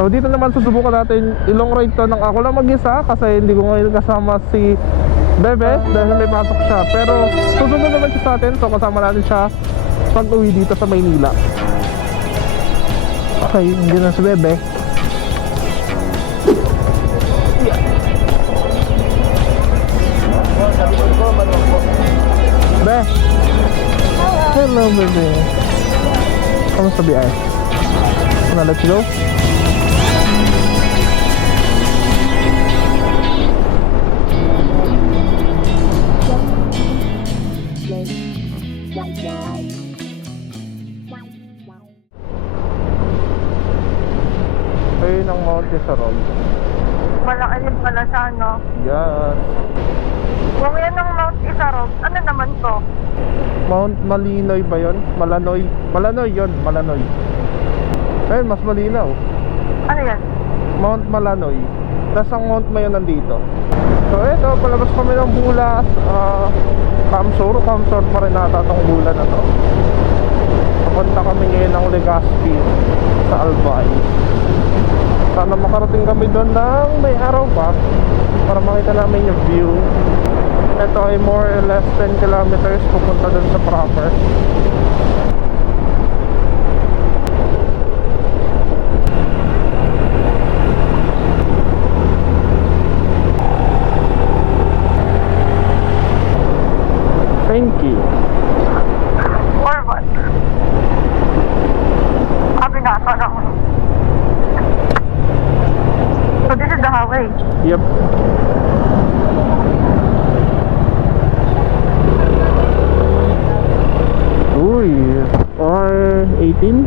So dito naman susubukan natin ilong ride to ng ako lang mag-isa, kasi hindi ko ngayon kasama si Bebe dahil may pasok siya. Pero susunod naman siya sa atin, so kasama natin siya pag uwi dito sa Maynila. Okay, hindi na si Bebe. Be, hello Bebe. Kamusta bi ay? Wanna let you go? Ayun ang Mount Isarog. Malaki din pala siya, no? Yes. Kung yan ang Mount Isarog, ano naman to? Mount Malinoy ba yun? Malanoy? Malanoy yun, Malanoy. Ayun, mas malinaw. Ano yan? Mount Malanoy. Tapos ang Mount Mayon nandito. So eto, palabas kami ng Bulas. Kamsur pa rin nata itong bulan na to. Papunta kami ngayon ng Legazpi sa Albay. Sana makarating kami doon ng may araw pa para makita namin yung view. Ito ay more or less 10 kilometers pupunta doon sa proper. Thank you. Or what? Binasa lang. So this is the highway. Yep. Uy, R18.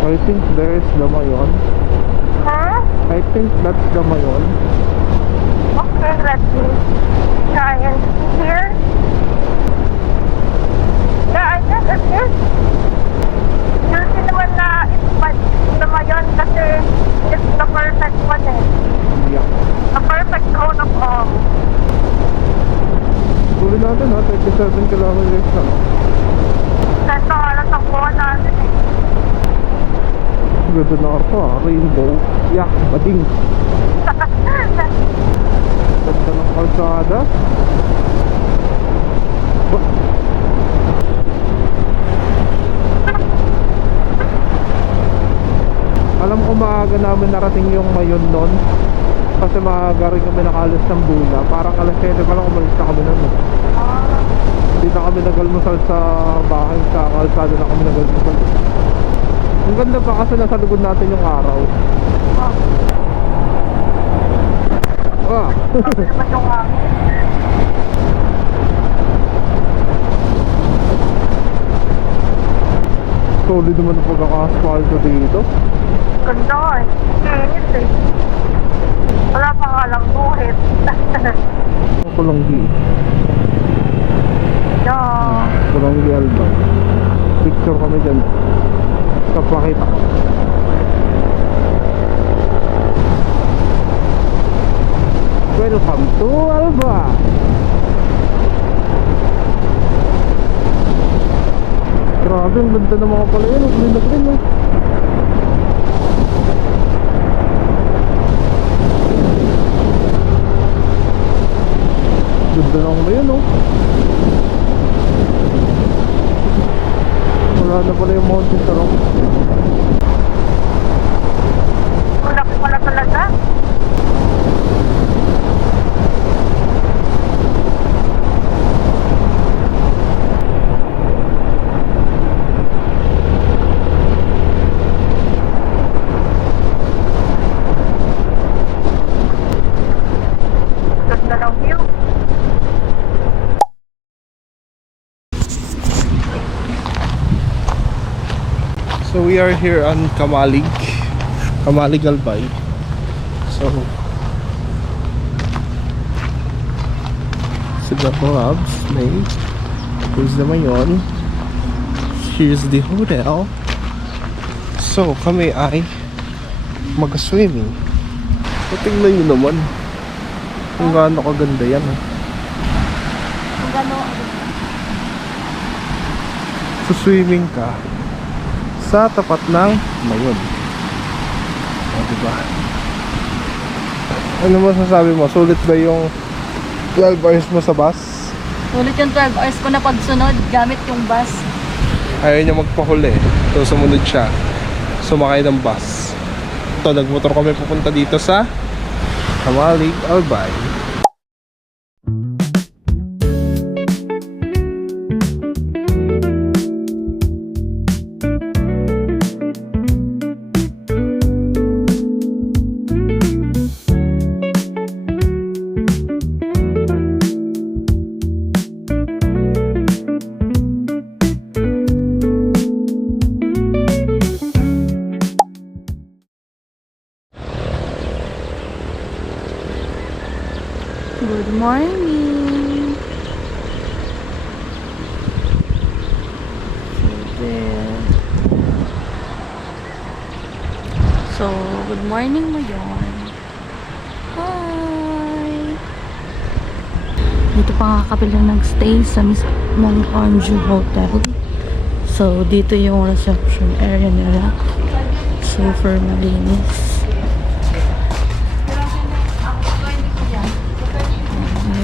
I think there is the Mayon. Huh? I think that's the Mayon. Okay, let's see. Try and see here. Yeah, I guess it is. You'll see naman na it's the Mayon kasi it's the perfect one eh. Yeah. The perfect cone of all. Tuloy natin ha, 37 kilometers na. Sento alas ang buwan natin eh. Ganda na ako ha, rainbow. Yeah, bading. Ganda ng kalsada. Alam ko maaga namin narating yung Mayon nun, kasi maaga rin kami nakalis ng Bula. Parang alas 7 pa lang umalis na kami nun. Hindi na kami nagalmusal sa bahay, sa kalsada na kami nagalmusal. Ang ganda pa kasi nasa lugod natin yung araw. Ah. Naman yung Solid naman ang pagkaka-asfalto dito. ganda eh. Kinis eh. Wala pa nga lang buhit. Kulonggi. Yeah. Kulonggi Albay. Picture kami dyan. Kapakita ko. Welcome to Alba. Grabe, ang ganda ng mga palayan. Ang lilag rin eh. Ganda lang ba yun oh. Wala na pala yung Mount Isarog. Malaki pala talaga. Ganda ng view. So we are here on Kamalig Albay. So the clubs name. Here's the Mayon. Here's the hotel. So kami ay mag-swimming. So tingnan nyo naman kung gaano kaganda yan ha. Kung gano'n. So swimming ka sa tapat ng Mayon. O, diba? Ano masasabi mo? Sulit ba yung 12 hours mo sa bus? Ulit yung 12 hours ko na pagsunod gamit yung bus. Ayaw niya magpahuli. So sumunod siya. Sumakay ng bus. Ito, nagmotor kami pupunta dito sa Kamalig Albay. Good morning! So, good morning mo yun. Hi! Dito pa nga kami lang nag-stay sa mismong Anju Hotel. So, dito yung reception area nila. Super malinis.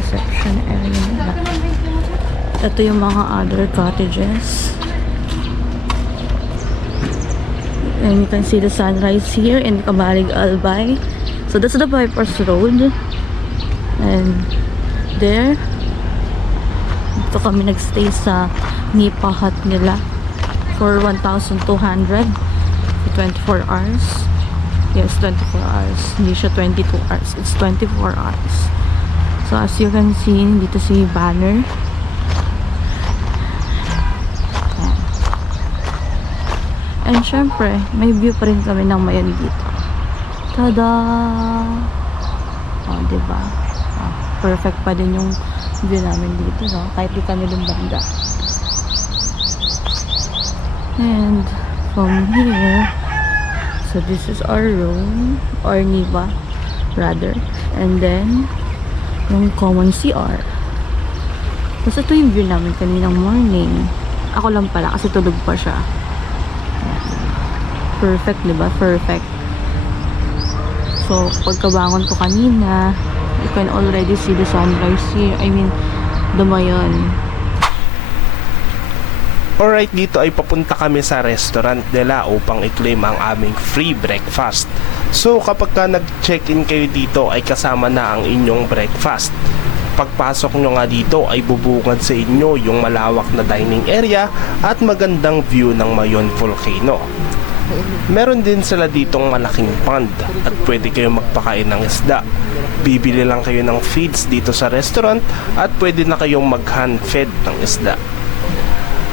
Reception area nila. Ito yung mga other cottages. And you can see the sunrise here in Kamalig Albay. So that's the bypass road. And there, dito kami nagstay sa Nipa hut nila for 1,200 for 24 hours. Yes, 24 hours. Hindi siya 22 hours. It's 24 hours. So as you can see, dito si banner. And syempre, may view pa rin kami ng Mayon dito. Tada! Oh, diba? Oh, perfect pa din yung view namin dito, no? Kahit di kami dun banda. And from here, so this is our room, or Niba, rather. And then, yung common CR. Tapos ito yung view namin kaninang morning. Ako lang pala kasi tulog pa siya. Ayan. Perfect, diba? Perfect. So, pagkabangon ko kanina, you can already see the sunrise here. I mean, the Mayon. Alright, dito ay papunta kami sa restaurant nila upang i-claim ang aming free breakfast. So kapag ka nag-check-in kayo dito ay kasama na ang inyong breakfast. Pagpasok nyo nga dito ay bubungad sa inyo yung malawak na dining area at magandang view ng Mayon Volcano. Meron din sila ditong malaking pond at pwede kayong magpakain ng isda. Bibili lang kayo ng feeds dito sa restaurant at pwede na kayong mag-hand fed ng isda.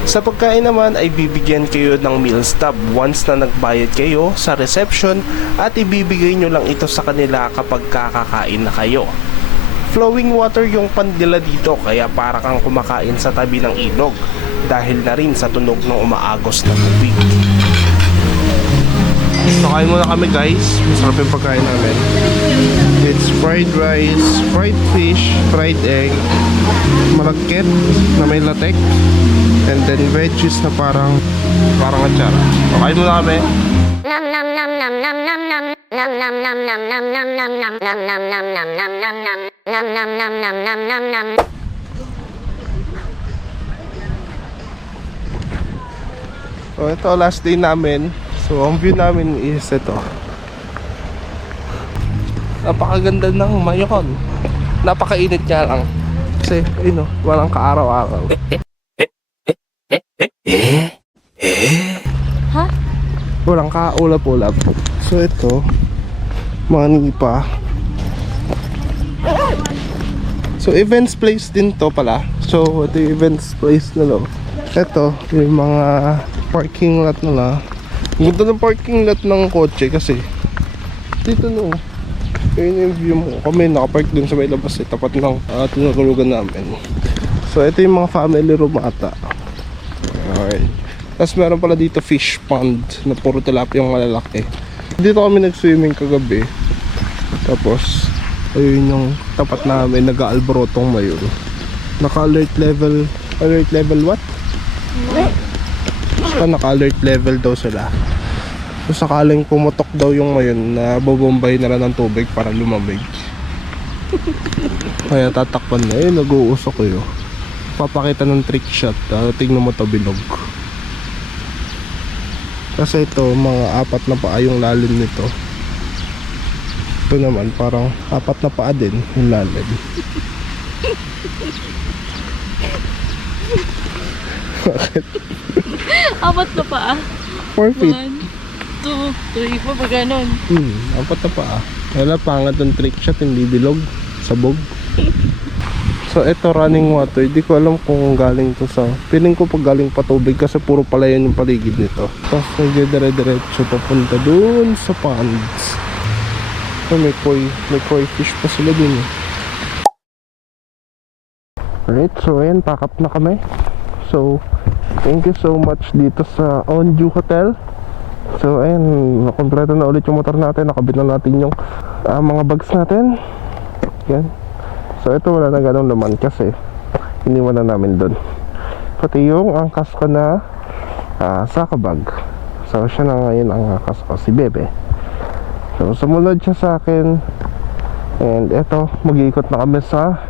Sa pagkain naman ay bibigyan kayo ng meal stub once na nagbayad kayo sa reception at ibibigay nyo lang ito sa kanila kapag kakakain na kayo. Flowing water yung pan nila dito kaya para kang kumakain sa tabi ng ilog dahil na rin sa tunog ng umaagos na tubig. So kain muna kami guys. Masarap yung pagkain namin. It's fried rice, fried fish, fried egg, malagkit na may latek, and then veggies na parang atsara. So kain muna kami. So ito last day namin. So ang view namin is ito. Napakaganda ng Mayon. Napakainit nga lang. Kasi, yun o, walang kaaraw-araw. Ha? Walang kaulap-ulap. So ito, mga nipa. So events place din to pala. So ito yung events place nila. Ito, yung mga parking lot nila. Ganda ng parking lot ng kotse kasi dito no. Yun yung view mo. Kami nakapark dun sa may labas tapat ng tinutulugan namin. So ito yung mga family room ata. Alright. Tapos meron pala dito fish pond na puro tilapia yung malalaki. Dito kami nag-swimming kagabi. Tapos ayun yung tapat namin nag-aalborotong Mayon. Naka alert level what? Basta naka-alert level daw sila. Kung sakaling pumutok daw yung mayon, na bobombay na lang ng tubig para lumamig. Kaya tatakpan na yun, nag-uusok kayo. Papakita ng trick shot, tingnan mo to bilog. Kasi ito, mga 4 na paa yung lalim nito. Ito naman, parang 4 na paa din yung lalim. Bakit? Apat na pa 4 feet. 1, 2, 3, 4, pag ganon. 4 na paa. Wala, pangat ng trick shot, hindi bilog. Sabog. So ito running water, hindi ko alam kung galing to sa, feeling ko pag galing pa tubig kasi puro palayan yung paligid nito. Tapos dire-diretso papunta dun sa ponds. So may koi fish pa sila dun eh. Alright, so ayan, pack up na kami. So thank you so much dito sa Onju Hotel. So ayan, nakompleto na ulit yung motor natin, nakabit na natin yung mga bags natin. Yan. So ito wala na ganong laman kasi iniwan na namin doon. Pati yung angkas ko na saka bag. So siya na ngayon ang angkas ko, si Bebe. So sumunod siya sa akin. And eto, mag-iikot na kami sa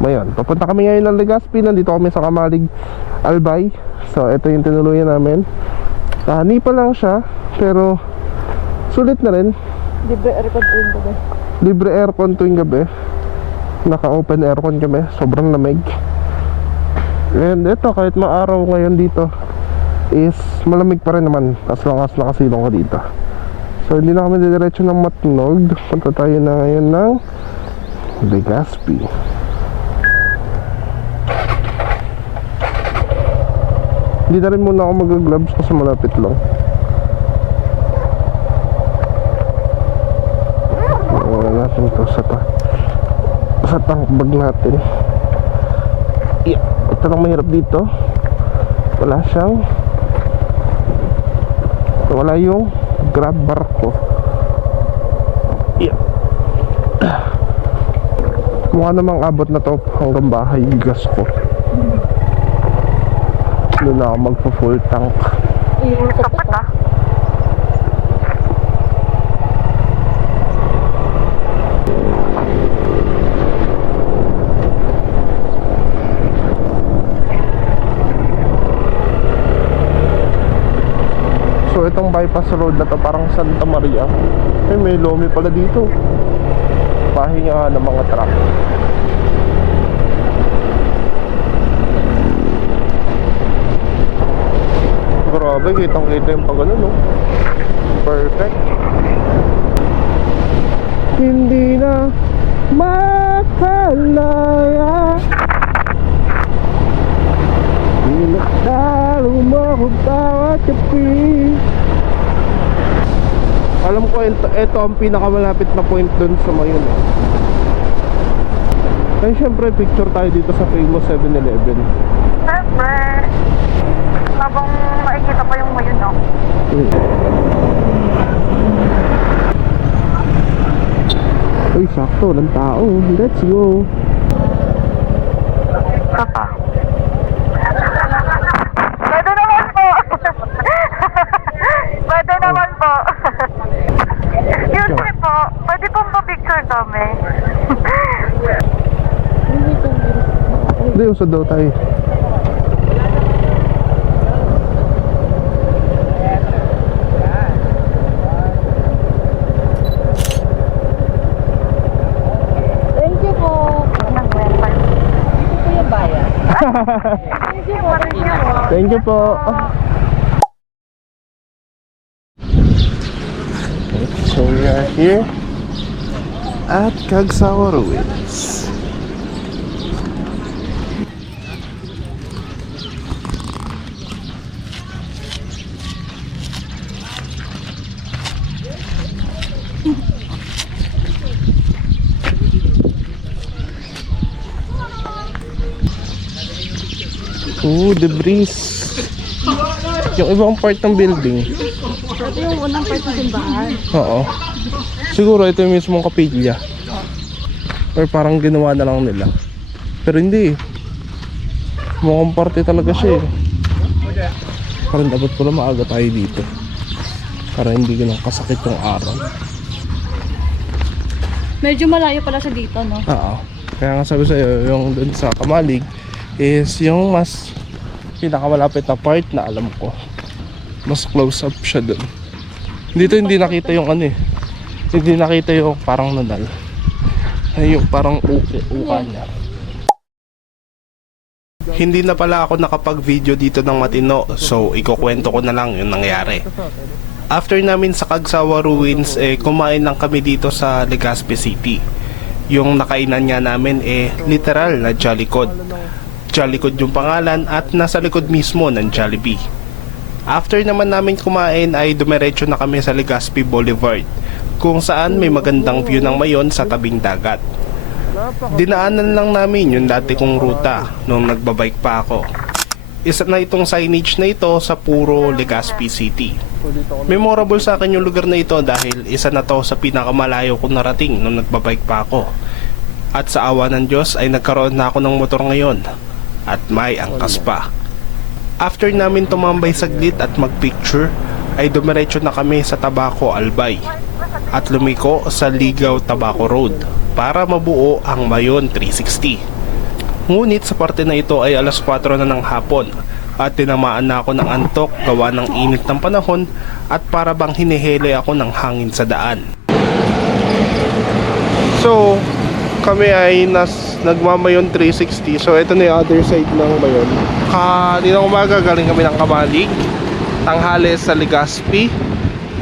Mayon. Papunta kami ngayon ng Legazpi. Nandito kami sa Kamalig Albay. So ito yung tinuluyan namin. Nipa lang siya, pero sulit na rin. Libre aircon tuwing gabi. Libre aircon tuwing gabi. Naka-open aircon kami, sobrang lamig. And ito, kahit maaraw ngayon dito is malamig pa rin naman as long as nakasilong ka dito. So hindi na kami didiretso ng Matnog. Punta tayo na ngayon ng Legazpi. Hindi na rin muna ako mag-gloves kasi malapit lang. Wala natin to sa tank bag natin. Yeah, ito lang mahirap dito. Wala yung grab bar ko. Yeah. Mukha namang abot na to hanggang bahay gas ko. Doon na ako magpa-full tank. Sapat ah. So itong bypass road na to parang Santa Maria. May lomi pala dito. Pahinga ng mga truck. Grabe, kitang-kita yung pag ano, no? Perfect. Hindi na makalaya. Pinagdalo mo kung bawat kapi. Alam ko ito ang pinakamalapit na point dun sa Mayon. Kaya syempre picture tayo dito sa famous 7-Eleven. Siyempre. Habang makikita pa yung Mayon, no? Uy, sakto, ng tao. Let's go. Papa. Pwede naman po. Pwede naman po. Yun po. Pwede pong pa-picture kami. Hindi, usad daw tayo. Thank you po. So we are here at Kagsawa Ruins. Debris. Yung ibang part ng building. Ito yung unang part ng simbahan. Oo. Siguro ito yung mismong kapilya. Or parang ginawa na lang nila. Pero hindi. Mukhang parte talaga siya eh. Parang dapat pala maaga tayo dito para hindi ganun kasakit yung araw. Medyo malayo pala siya dito, no? Oo. Kaya nga sabi sa'yo, yung dun sa Kamalig is yung mas pinakamalapit na part na alam ko. Mas close up siya dun. Dito hindi nakita yung ano eh. Hindi nakita yung parang nunal. Ay yung parang uka niya. Hindi na pala ako nakapag-video dito ng matino, so ikukwento ko na lang yung nangyari. After namin sa Cagsawa Ruins, kumain lang kami dito sa Legazpi City. Yung nakainan nga namin literal na Jollycod. Jollycod yung pangalan at nasa likod mismo ng Jollibee. After naman namin kumain ay dumiretso na kami sa Legazpi Boulevard, kung saan may magandang view ng Mayon sa tabing dagat. Dinaanan lang namin yung dati kong ruta nung nagbabike pa ako. Isa na itong signage na ito sa puro Legazpi City. Memorable sa akin yung lugar na ito dahil isa na to sa pinakamalayo kong narating nung nagbabike pa ako. At sa awa ng Diyos ay nagkaroon na ako ng motor ngayon at may angkas pa. After namin tumambay saglit at magpicture ay dumiretso na kami sa Tabaco Albay at lumiko sa Ligaw Tabaco Road para mabuo ang Mayon 360. Ngunit sa parte na ito ay alas 4 na ng hapon at tinamaan na ako ng antok gawa ng init ng panahon at para bang hinihele ako ng hangin sa daan. So, kami ay nagmamayon 360. So, ito na yung other side ng Mayon. Kanina umaga galing kami ng Kamalig, tanghali sa Legazpi,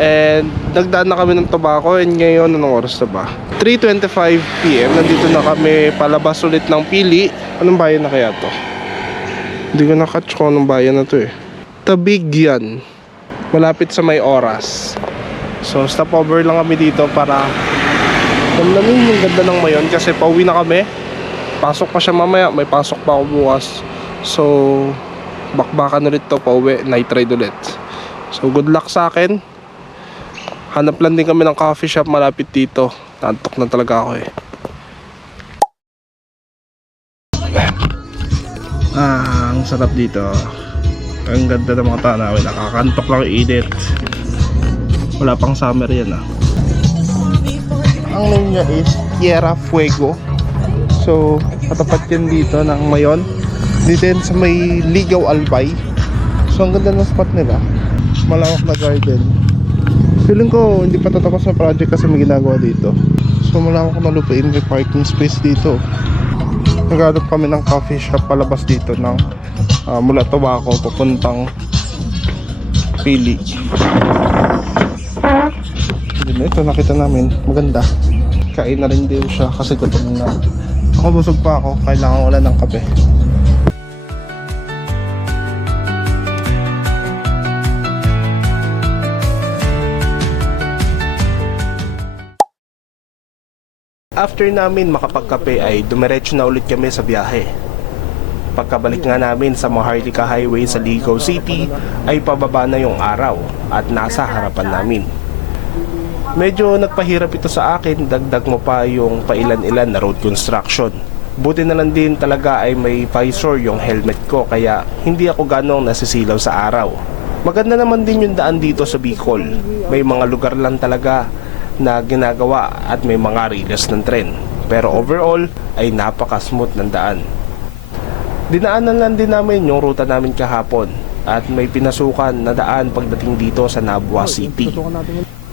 and nagdaan na kami ng Tabaco. And ngayon, anong oras na ba? 3:25 PM. Nandito na kami palabas ulit ng Pili. Anong bayan na kaya to? Hindi ko na-catch kung anong bayan na to eh. Tabigyan. Malapit sa May Oras. So, stopover lang kami dito para damdamin yung ganda ng Mayon kasi pauwi na kami. Pasok pa siya mamaya, may pasok pa ako bukas. So, bakbakan ulit to pauwi, night ride ulit. So, good luck sa akin. Hanap lang din kami ng coffee shop malapit dito. Nantok na talaga ako eh. Ang sarap dito. Ang ganda ng mga tanawin. Nakakantok lang yung init. Wala pang summer yan ah. Ang name niya is Tierra Fuego. So, katapat yan dito ng Mayon. Dito yan sa may Ligaw Albay. So, ang ganda ng spot nila. Malawak na garden. Feeling ko hindi pa tatapos na project kasi may ginagawa dito. So, malawak na lupain. May parking space dito. Naghanap kami ng coffee shop palabas dito ng mula Tabaco papuntang Pili. Ito nakita namin, maganda. Kain na rin din siya kasi gutom na. Ako busog pa ako, kailangan wala ng kape. After namin makapagkape ay dumiretso na ulit kami sa biyahe. Pagkabalik nga namin sa Maharlika Highway sa Ligaw City ay pababa na yung araw at nasa harapan namin. Medyo nagpahirap ito sa akin, dagdag mo pa yung pailan-ilan na road construction. Buti na lang din talaga ay may visor yung helmet ko kaya hindi ako ganong nasisilaw sa araw. Maganda naman din yung daan dito sa Bicol. May mga lugar lang talaga na ginagawa at may mga riles ng tren. Pero overall ay napaka-smooth ng daan. Dinaanan lang din namin yung ruta namin kahapon at may pinasukan na daan pagdating dito sa Nabua City.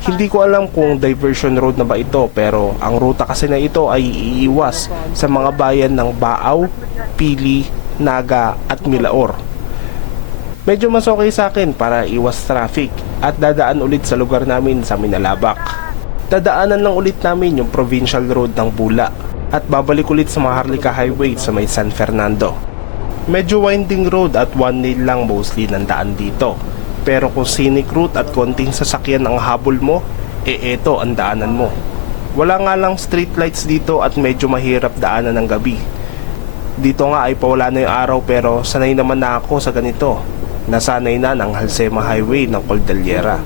Hindi ko alam kung diversion road na ba ito pero ang ruta kasi na ito ay iiwas sa mga bayan ng Baaw, Pili, Naga at Milaor. Medyo mas okay sa akin para iwas traffic at dadaan ulit sa lugar namin sa Minalabak. Dadaanan lang ulit namin yung provincial road ng Bula at babalik ulit sa Maharlika Highway sa may San Fernando. Medyo winding road at one lane lang mostly ng daan dito. Pero kung scenic route at konting sasakyan ang habol mo, eto ang daanan mo. Wala nga lang street lights dito at medyo mahirap daanan ng gabi. Dito nga ay pawala na yung araw pero sanay naman na ako sa ganito. Nasanay na ng Halsema Highway ng Cordillera.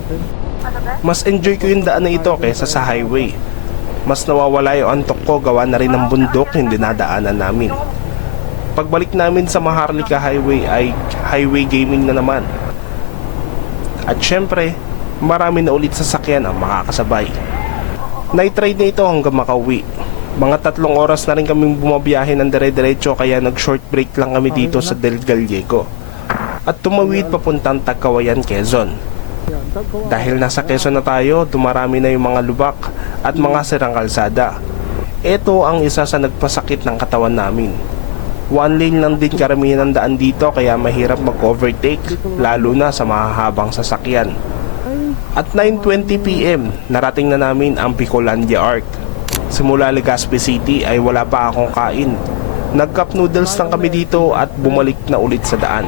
Mas enjoy ko yung daan na ito kaysa sa highway. Mas nawawala yung antok ko gawa na rin ng bundok yung dinadaanan namin. Pagbalik namin sa Maharlika Highway ay highway gaming na naman. At syempre, marami na ulit sasakyan ang makakasabay. Night ride na ito hanggang makauwi. Mga 3 oras na rin kaming bumabiyahe ng dire-diretso kaya nag-short break lang kami dito sa Del Gallego. At tumawid papuntang Tagkawayan, Quezon. Dahil nasa Quezon na tayo, dumarami na yung mga lubak at mga sirang kalsada. Ito ang isa sa nagpasakit ng katawan namin. One lane lang din karamihan ng daan dito kaya mahirap mag-overtake lalo na sa mahahabang sasakyan. At 9:20 PM, narating na namin ang Picolandia Arc. Simula Legazpi City ay wala pa akong kain. Nag-cup noodles lang kami dito at bumalik na ulit sa daan.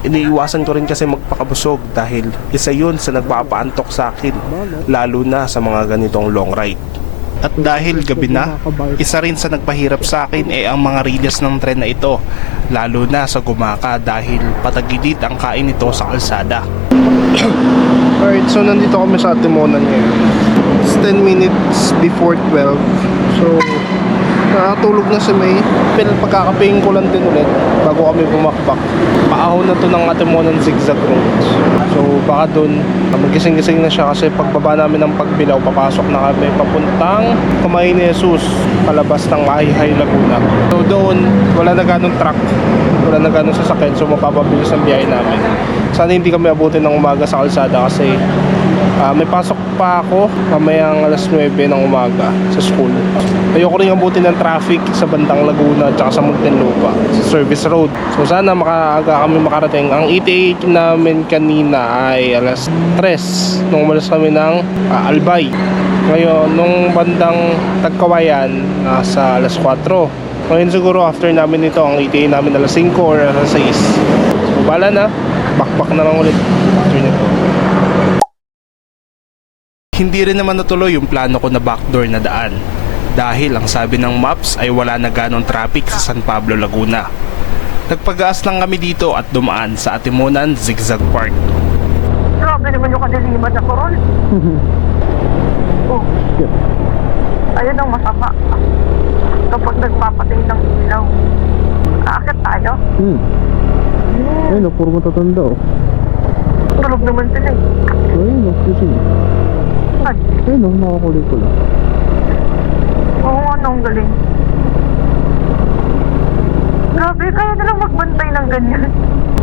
Iniiwasan ko rin kasi magpakabusog dahil isa yun sa nagpapaantok sa akin, lalo na sa mga ganitong long ride. At dahil gabi na, isa rin sa nagpahirap sa akin ay ang mga riles ng tren na ito, lalo na sa Gumaka dahil patagilid ang kain nito sa kalsada. Alright, so nandito kami sa Atimonan ngayon. It's 10 minutes before 12. So, nakatulog na si May. Pero pagkakapingin ko lang din ulit bago kami bumakbak. Paahon na to ng Atimonan zigzag roads. So, baka dun, magising-gising na siya kasi pagbaba namin ng Pagbilao, papasok na kami papuntang Kamay ni Jesus, palabas ng Mahihai, Laguna. So, doon, wala na ganong truck. Wala na ganong sasakyan. So, mapapabilis ang biyahe namin. Sana hindi kami abutin ng umaga sa kalsada kasi may pasok pa ako mamayang alas 9 ng umaga sa school. Ayoko rin abutin ng traffic sa bandang Laguna at sa Muntinlupa sa service road. So sana makaaga kami makarating. Ang ETA namin kanina ay alas 3 nung umalis kami ng Albay. Ngayon, nung bandang Tagkawayan nasa alas 4. Ngayon siguro after namin ito ang ETA namin alas 5 or alas 6. So bala na, bakbak na lang ulit after nito. Hindi rin naman natuloy yung plano ko na backdoor na daan dahil ang sabi ng maps ay wala na ganong traffic sa San Pablo, Laguna. Nagpagaas lang kami dito at dumaan sa Atimonan Zigzag Park. Grabe naman yung kadiliman na koron. Oh. Ayun ang masama. Kapag nagpapating ng ilaw. Aakit tayo. Ayun, puro matatanda oh. Tulog naman sila eh. Ayun, kasi ayun, nakakulit-kulit. Oo, anong galing. Grabe, kaya na lang magbantay ng ganyan.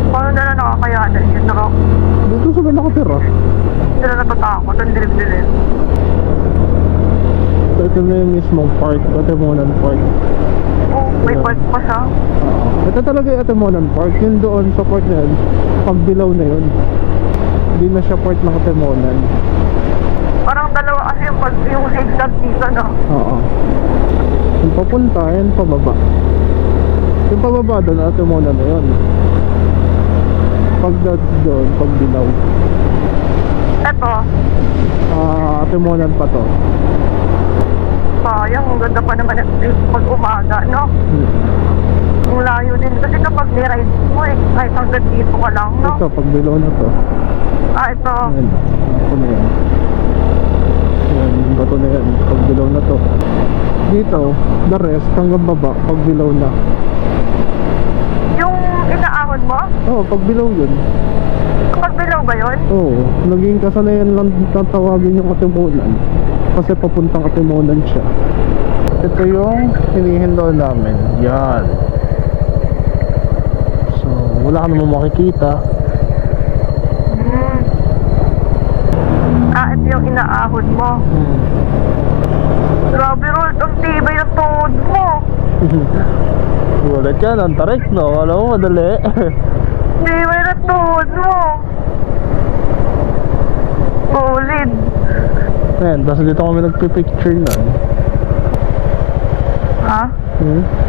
Paano na lang nakakayanan yun? Dito sa may nakatira. Hindi na natatakot, ang dilim-dilim. Ito na yung mismong park, Atimonan Park. Oo, may park pa siya. Ito talaga yung Atimonan Park. Yun doon sa park na yun, Pagbilao na yun. Hindi na siya part ng Atimonan. Parang dalawa kasi yung zigzag dito, no? Oo. Yung papunta, yan pababa. Yung pababa doon, Atimonan na yun. Pag doon, Pagbilao. Eto, Atimonan pa to. sayang, ang ganda pa naman pag umaga, no? Ang layo din. Kasi kapag niride mo eh, kahit hanggang dito ka lang, no? Ito, Pagbilao na to. Ito. Ayan. Ito na yan. Ayan, yung bato na yan. Pagbilao na to. Dito, the rest, hanggang baba, Pagbilao na. Yung inaahon mo? Oo, Pagbilao yun. Pagbilao ba yun? Oo, naging kasanayan lang tatawagin yung Atimonan. Kasi papuntang Atimonan siya. Ito yung hinihindaw namin. Yan. So, wala ka naman makikita. Ito yung inaahon mo. Grabe, Rold, ang tibay ng tuhod mo. Gulat yan, ang tarik no? Alam mo, madali. Tibay ng tuhod mo. Solid. Ayan, tapos dito kami nagpipicture na. Ha?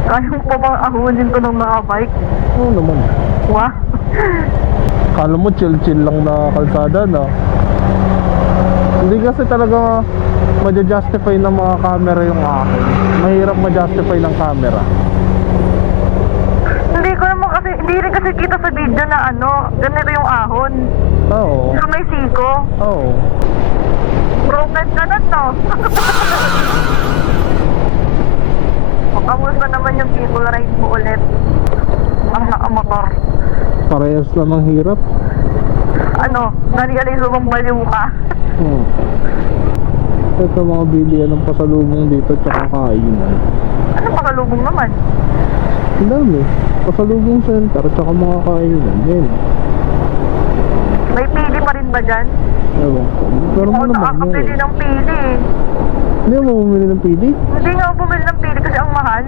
Kaya mo pa bang ahunin ko ng mga bike? Oo naman. Wah? Kala mo chill-chill lang na kalsada na. Hindi kasi talaga ma-justify ng mga camera yung akin. Mahirap ma-justify ng camera. Hindi ko naman kasi, hindi rin kasi kita sa video na ganito yung ahon. Oo. So may siko. Oo. Broken ka na to. Makamusta naman yung people ride mo ulit. Ang nakamotor. Parehas lang ang hirap. Nanigaling lumang baliw ka. Ito mga bilihan ng pasalubong dito tsaka kainan. Ano pakalubong naman? Ang dami. Pasalubong center tsaka mga kainan. Yan. May pili pa rin ba dyan? Ewan ko. Pero mo Ako naman nakakapili yun. ng pili eh. Hindi mo bumili ng pili? Hindi nga ako bumili ng pili kasi ang mahal.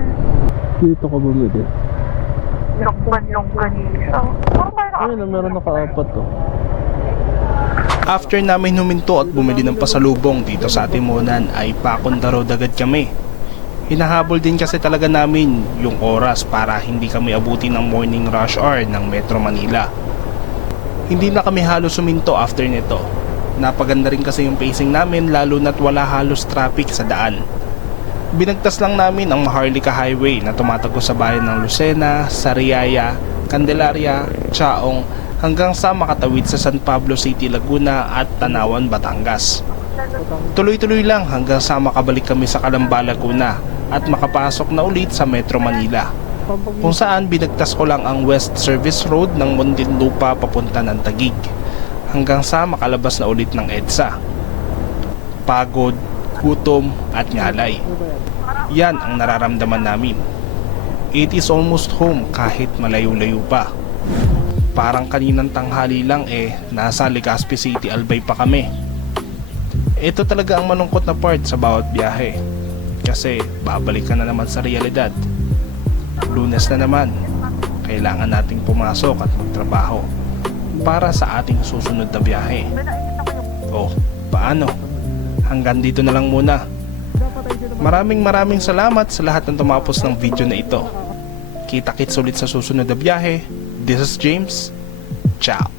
Dito ka bumili. Longgan dito. Ayun na, meron naka-apat to. After namin huminto at bumili ng pasalubong dito sa Timonan ay pakundarod agad kami. Hinahabol din kasi talaga namin yung oras para hindi kami abutin ng morning rush hour ng Metro Manila. Hindi na kami halos huminto after nito. Napaganda rin kasi yung pacing namin lalo na't wala halos traffic sa daan. Binagtas lang namin ang Maharlika Highway na tumatagos sa bayan ng Lucena, Sariaya, Candelaria, Chaong hanggang sa makatawid sa San Pablo City, Laguna at Tanawan, Batangas. Tuloy-tuloy lang hanggang sa makabalik kami sa Calamba, Laguna at makapasok na ulit sa Metro Manila. Kung saan binagtas ko lang ang West Service Road ng Muntinlupa papunta ng Taguig hanggang sa makalabas na ulit ng EDSA. Pagod, gutom at ngalay. Yan ang nararamdaman namin. It is almost home kahit malayo-layo pa. Parang kaninang tanghali lang nasa Legazpi City, Albay pa kami. Ito talaga ang malungkot na part sa bawat biyahe. Kasi babalik ka na naman sa realidad. Lunes na naman, kailangan nating pumasok at magtrabaho para sa ating susunod na biyahe. Oh, paano? Hanggang dito na lang muna. Maraming salamat sa lahat ng tumapos ng video na ito. Kita-kits ulit sa susunod na biyahe. This is James. Ciao.